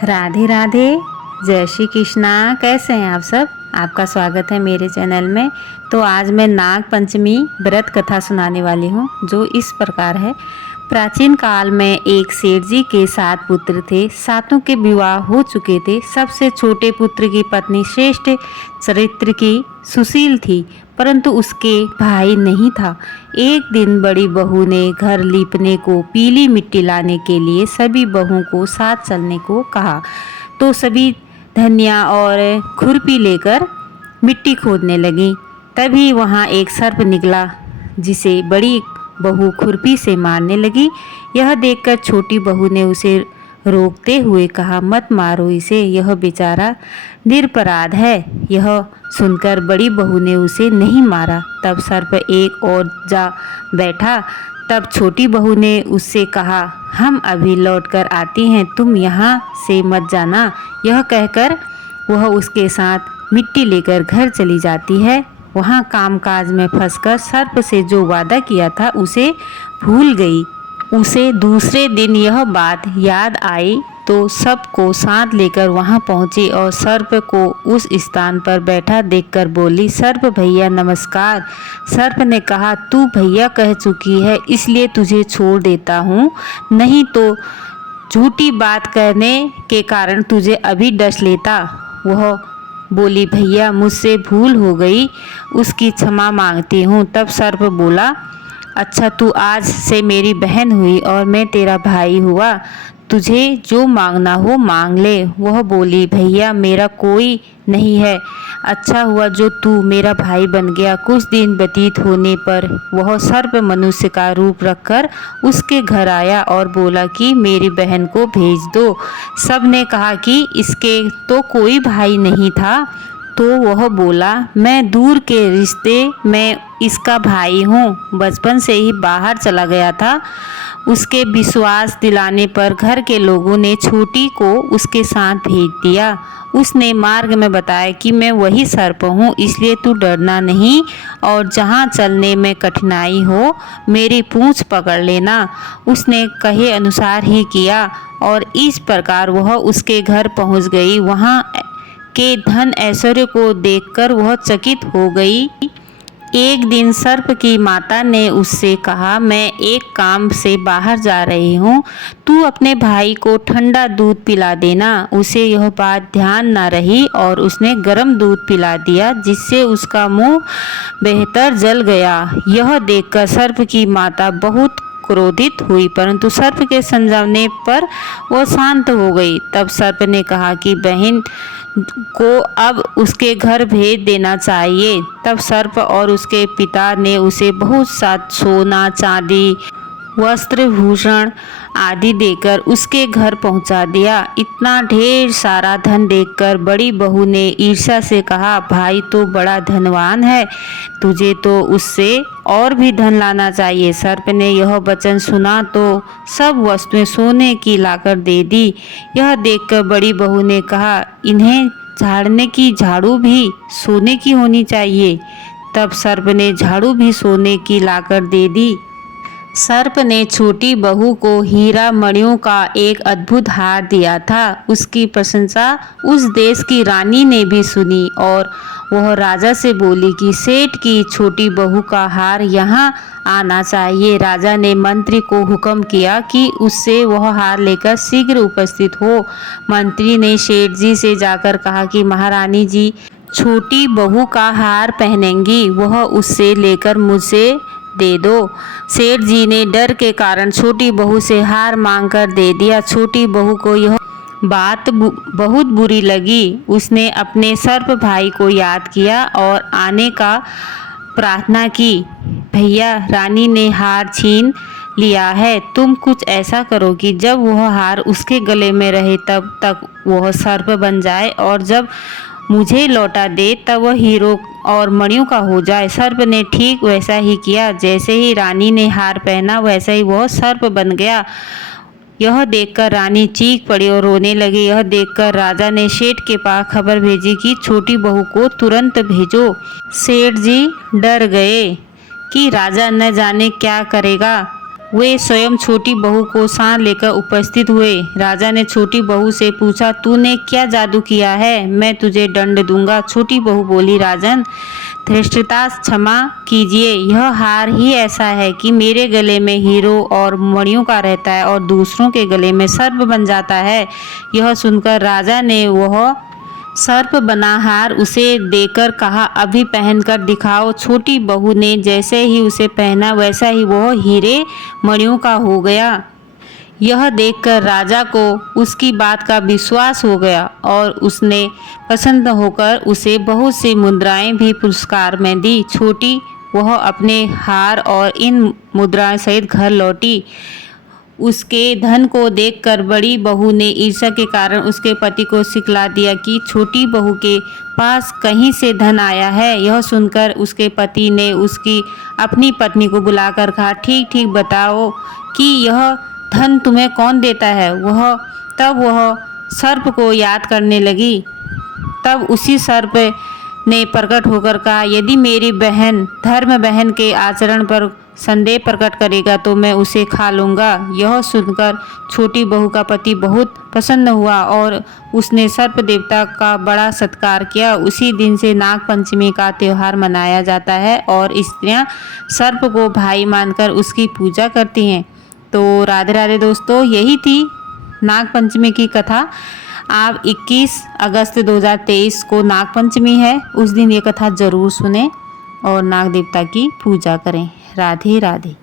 राधे राधे। जय श्री कृष्णा। कैसे हैं आप सब? आपका स्वागत है मेरे चैनल में। तो आज मैं नाग पंचमी व्रत कथा सुनाने वाली हूँ, जो इस प्रकार है। प्राचीन काल में एक सेठ जी के 7 पुत्र थे। सातों के विवाह हो चुके थे। सबसे छोटे पुत्र की पत्नी श्रेष्ठ चरित्र की सुशील थी, परंतु उसके भाई नहीं था। एक दिन बड़ी बहू ने घर लीपने को पीली मिट्टी लाने के लिए सभी बहुओं को साथ चलने को कहा। तो सभी धनिया और खुरपी लेकर मिट्टी खोदने लगी। तभी वहाँ एक सर्प निकला, जिसे बड़ी बहू खुरपी से मारने लगी। यह देखकर छोटी बहू ने उसे रोकते हुए कहा, मत मारो इसे, यह बेचारा निरपराध है। यह सुनकर बड़ी बहू ने उसे नहीं मारा। तब सर्प एक और जा बैठा। तब छोटी बहू ने उससे कहा, हम अभी लौटकर आती हैं, तुम यहाँ से मत जाना। यह कहकर वह उसके साथ मिट्टी लेकर घर चली जाती है। वहाँ कामकाज में फंसकर सर्प से जो वादा किया था उसे भूल गई। उसे दूसरे दिन यह बात याद आई तो सबको साथ लेकर वहां पहुंची और सर्प को उस स्थान पर बैठा देखकर बोली, सर्प भैया नमस्कार। सर्प ने कहा, तू भैया कह चुकी है, इसलिए तुझे छोड़ देता हूँ, नहीं तो झूठी बात करने के कारण तुझे अभी डस लेता। वह बोली, भैया मुझसे भूल हो गई, उसकी क्षमा मांगती हूँ। तब सर्प बोला, अच्छा तू आज से मेरी बहन हुई और मैं तेरा भाई हुआ, तुझे जो मांगना हो मांग ले। वह बोली, भैया मेरा कोई नहीं है, अच्छा हुआ जो तू मेरा भाई बन गया। कुछ दिन व्यतीत होने पर वह सर्प मनुष्य का रूप रखकर उसके घर आया और बोला कि मेरी बहन को भेज दो। सब ने कहा कि इसके तो कोई भाई नहीं था। तो वह बोला, मैं दूर के रिश्ते में इसका भाई हूँ, बचपन से ही बाहर चला गया था। उसके विश्वास दिलाने पर घर के लोगों ने छोटी को उसके साथ भेज दिया। उसने मार्ग में बताया कि मैं वही सर्प हूँ, इसलिए तू डरना नहीं और जहाँ चलने में कठिनाई हो मेरी पूँछ पकड़ लेना। उसने कहे अनुसार ही किया और इस प्रकार वह उसके घर पहुँच गई। वहाँ के धन ऐश्वर्य को देखकर वह चकित हो गई। एक दिन सर्प की माता ने उससे कहा, मैं एक काम से बाहर जा रही हूँ, तू अपने भाई को ठंडा दूध पिला देना। उसे यह बात ध्यान न रही और उसने गर्म दूध पिला दिया, जिससे उसका मुंह बेहतर जल गया। यह देखकर सर्प की माता बहुत क्रोधित हुई, परंतु सर्प के समझाने पर वह शांत हो गई। तब सर्प ने कहा कि बहन को अब उसके घर भेज देना चाहिए। तब सर्प और उसके पिता ने उसे बहुत सा सोना चांदी वस्त्र भूषण आदि देकर उसके घर पहुंचा दिया। इतना ढेर सारा धन देखकर बड़ी बहू ने ईर्ष्या से कहा, भाई तो बड़ा धनवान है, तुझे तो उससे और भी धन लाना चाहिए। सर्प ने यह वचन सुना तो सब वस्तुएं सोने की लाकर दे दी। यह देखकर बड़ी बहू ने कहा, इन्हें झाड़ने की झाड़ू भी सोने की होनी चाहिए। तब सर्प ने झाड़ू भी सोने की लाकर दे दी। सर्प ने छोटी बहू को हीरा मणियों का एक अद्भुत हार दिया था। उसकी प्रशंसा उस देश की रानी ने भी सुनी और वह राजा से बोली कि सेठ की छोटी बहू का हार यहाँ आना चाहिए। राजा ने मंत्री को हुक्म किया कि उससे वह हार लेकर शीघ्र उपस्थित हो। मंत्री ने सेठ जी से जाकर कहा कि महारानी जी छोटी बहू का हार पहनेंगी, वह उससे लेकर मुझसे दे दो। सेठ जी ने डर के कारण छोटी बहू से हार मांगकर दे दिया। छोटी बहू को यह बात बहुत बुरी लगी। उसने अपने सर्प भाई को याद किया और आने का प्रार्थना की। भैया रानी ने हार छीन लिया है, तुम कुछ ऐसा करो कि जब वह हार उसके गले में रहे तब तक वह सर्प बन जाए और जब मुझे लौटा दे तब वह हीरो और मणियों का हो जाए। सर्प ने ठीक वैसा ही किया। जैसे ही रानी ने हार पहना वैसा ही वह सर्प बन गया। यह देखकर रानी चीख पड़ी और रोने लगी। यह देखकर राजा ने सेठ के पास खबर भेजी कि छोटी बहू को तुरंत भेजो। सेठ जी डर गए कि राजा न जाने क्या करेगा। वे स्वयं छोटी बहू को साथ लेकर उपस्थित हुए। राजा ने छोटी बहू से पूछा, तूने क्या जादू किया है? मैं तुझे दंड दूंगा। छोटी बहू बोली, राजन धृष्टता क्षमा कीजिए, यह हार ही ऐसा है कि मेरे गले में हीरो और मणियों का रहता है और दूसरों के गले में सर्प बन जाता है। यह सुनकर राजा ने वह सर्प बना हार उसे देकर कहा, अभी पहनकर दिखाओ। छोटी बहू ने जैसे ही उसे पहना वैसा ही वह हीरे मणियों का हो गया। यह देखकर राजा को उसकी बात का विश्वास हो गया और उसने पसंद होकर उसे बहुत सी मुद्राएं भी पुरस्कार में दी। छोटी वह अपने हार और इन मुद्राएं सहित घर लौटी। उसके धन को देखकर बड़ी बहू ने ईर्ष्या के कारण उसके पति को सिखला दिया कि छोटी बहू के पास कहीं से धन आया है। यह सुनकर उसके पति ने उसकी अपनी पत्नी को बुलाकर कहा, ठीक ठीक बताओ कि यह धन तुम्हें कौन देता है? तब वह सर्प को याद करने लगी। तब उसी सर्प ने प्रकट होकर कहा, यदि मेरी बहन धर्म बहन के आचरण पर संदेह प्रकट करेगा तो मैं उसे खा लूँगा। यह सुनकर छोटी बहू का पति बहुत प्रसन्न हुआ और उसने सर्प देवता का बड़ा सत्कार किया। उसी दिन से नाग पंचमी का त्यौहार मनाया जाता है और स्त्रियां सर्प को भाई मानकर उसकी पूजा करती हैं। तो राधे राधे दोस्तों, यही थी नाग पंचमी की कथा। आप 21 अगस्त 2023 को नाग पंचमी है, उस दिन ये कथा ज़रूर सुने और नाग देवता की पूजा करें। राधे राधे।